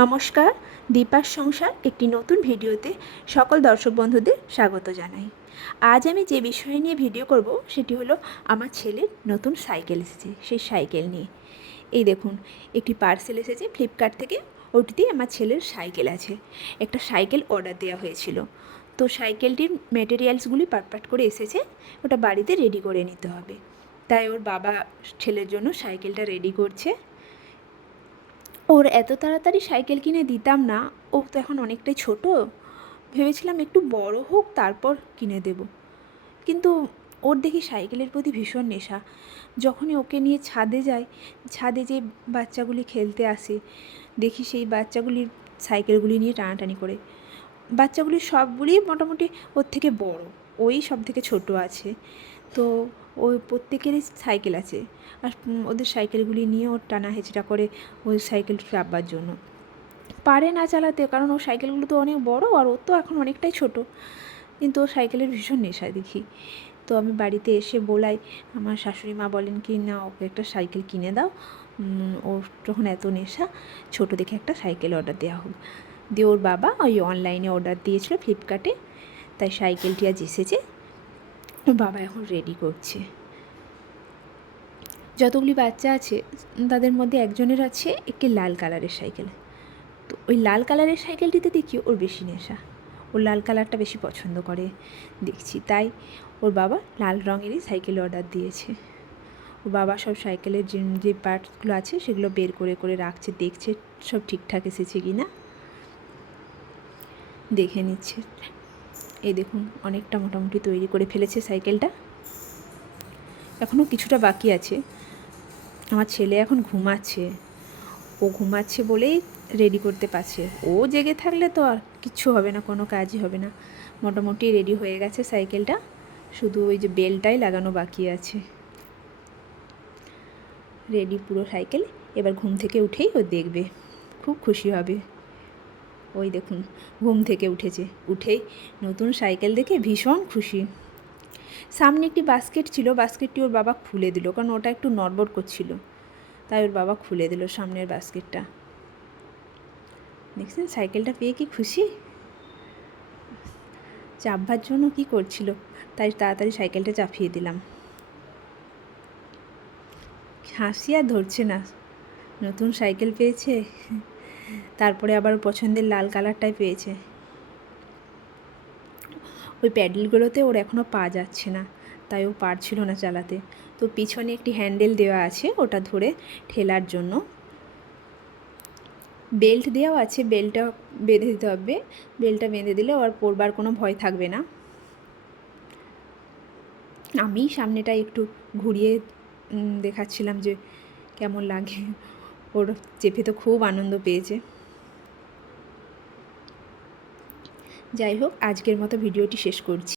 নমস্কার, দীপার সংসার একটি নতুন ভিডিওতে সকল দর্শক বন্ধুদের স্বাগত জানাই। আজ আমি যে বিষয় নিয়ে ভিডিও করব সেটি হলো আমার ছেলের নতুন সাইকেল এসেছে, সেই সাইকেল নিয়ে। এই দেখুন, একটি পার্সেল এসেছে ফ্লিপকার্ট থেকে, ওটিতে আমার ছেলের সাইকেল আছে। একটা সাইকেল অর্ডার দেওয়া হয়েছিল, তো সাইকেলটির মেটেরিয়ালসগুলি পাট করে এসেছে, ওটা বাড়িতে রেডি করে নিতে হবে। তাই ওর বাবা ছেলের জন্য সাইকেলটা রেডি করছে। ওর এত তাড়াতাড়ি সাইকেল কিনে দিতাম না, ও তো এখন অনেকটাই ছোট, ভেবেছিলাম একটু বড় হোক তারপর কিনে দেব। কিন্তু ওর দেখি সাইকেলের প্রতি ভীষণ নেশা। যখনই ওকে নিয়ে ছাদে যাই, ছাদে যে বাচ্চাগুলি খেলতে আসে, দেখি সেই বাচ্চাগুলির সাইকেলগুলি নিয়ে টানাটানি করে। বাচ্চাগুলি সবগুলি মোটামুটি ওর থেকে বড়, ওই সব থেকে ছোট আছে। তো ওই প্রত্যেকেরই সাইকেল আছে, আর ওদের সাইকেলগুলি নিয়ে ওর টানা হেঁচড়া করে ওই সাইকেল চাপবার জন্য। পারে না চালাতে, কারণ ওর সাইকেলগুলো তো অনেক বড়, আর ওর তো এখন অনেকটাই ছোট, কিন্তু ওর সাইকেলের ভীষণ নেশা দেখি। তো আমি বাড়িতে এসে বলাই, আমার শাশুড়ি মা বলেন কি না, ওকে একটা সাইকেল কিনে দাও, ওর যখন এত নেশা, ছোট দেখে একটা সাইকেল অর্ডার দেওয়া হোক। দিয়ে ওর বাবা ওই অনলাইনে অর্ডার দিয়েছিল ফ্লিপকার্টে, তাই সাইকেলটি আজ এসেছে। ওর বাবা এখন রেডি করছে। যতগুলি বাচ্চা আছে তাদের মধ্যে একজনের আছে একটি লাল কালারের সাইকেল। তো ওই লাল কালারের সাইকেলটিতে দেখি ওর বেশি নেশা, ওর লাল কালারটা বেশি পছন্দ করে দেখছি, তাই ওর বাবা লাল রঙেরই সাইকেল অর্ডার দিয়েছে। ওর বাবা সব সাইকেলের যে পার্টসগুলো আছে সেগুলো বের করে করে রাখছে, দেখছে সব ঠিকঠাক এসেছে কি না, দেখে নিচ্ছে। এই দেখুন, অনেকটা মোটামুটি তৈরি করে ফেলেছে সাইকেলটা, এখনও কিছুটা বাকি আছে। আমার ছেলে এখন ঘুমাচ্ছে, ও ঘুমাচ্ছে বলেই রেডি করতে পারছে। ও জেগে থাকলে তো আর কিচ্ছু হবে না, কোনো কাজই হবে না। মোটামুটি রেডি হয়ে গেছে সাইকেলটা, শুধু ওই যে বেলটাই লাগানো বাকি আছে। রেডি পুরো সাইকেল, এবার ঘুম থেকে উঠেই ও দেখবে, খুব খুশি হবে। ওই দেখুন, ঘুম থেকে উঠেছে, উঠেই নতুন সাইকেল দেখে ভীষণ খুশি। সামনে একটি বাস্কেট ছিল, বাস্কেটটি ওর বাবা খুলে দিল, কারণ ওটা একটু নড়বড় করছিল, তাই ওর বাবা খুলে দিল সামনের বাস্কেটটা। দেখছেন সাইকেলটা পেয়ে কি খুশি, চাপবার জন্য কি করছিল, তাই তাড়াতাড়ি সাইকেলটা চাপিয়ে দিলাম। হাসি আর ধরছে না, নতুন সাইকেল পেয়েছে, তারপরে আবার পছন্দের লাল কালারটাই পেয়েছে। ওই প্যাডেলগুলোতে ওর এখনও পা যাচ্ছে না, তাই ও পারছিল না চালাতে। তো পিছনে একটি হ্যান্ডেল দেওয়া আছে, ওটা ধরে ঠেলার জন্য বেল্ট দেওয়া আছে, বেল্টটা বেঁধে দিতে হবে। বেল্টটা বেঁধে দিলে ওর পড়বার কোনো ভয় থাকবে না। আমি সামনেটা একটু ঘুরিয়ে দেখাচ্ছিলাম যে কেমন লাগে, ওর চেপে তো খুব আনন্দ পেয়েছে। যাই হোক, আজকের মতো ভিডিওটি শেষ করছি।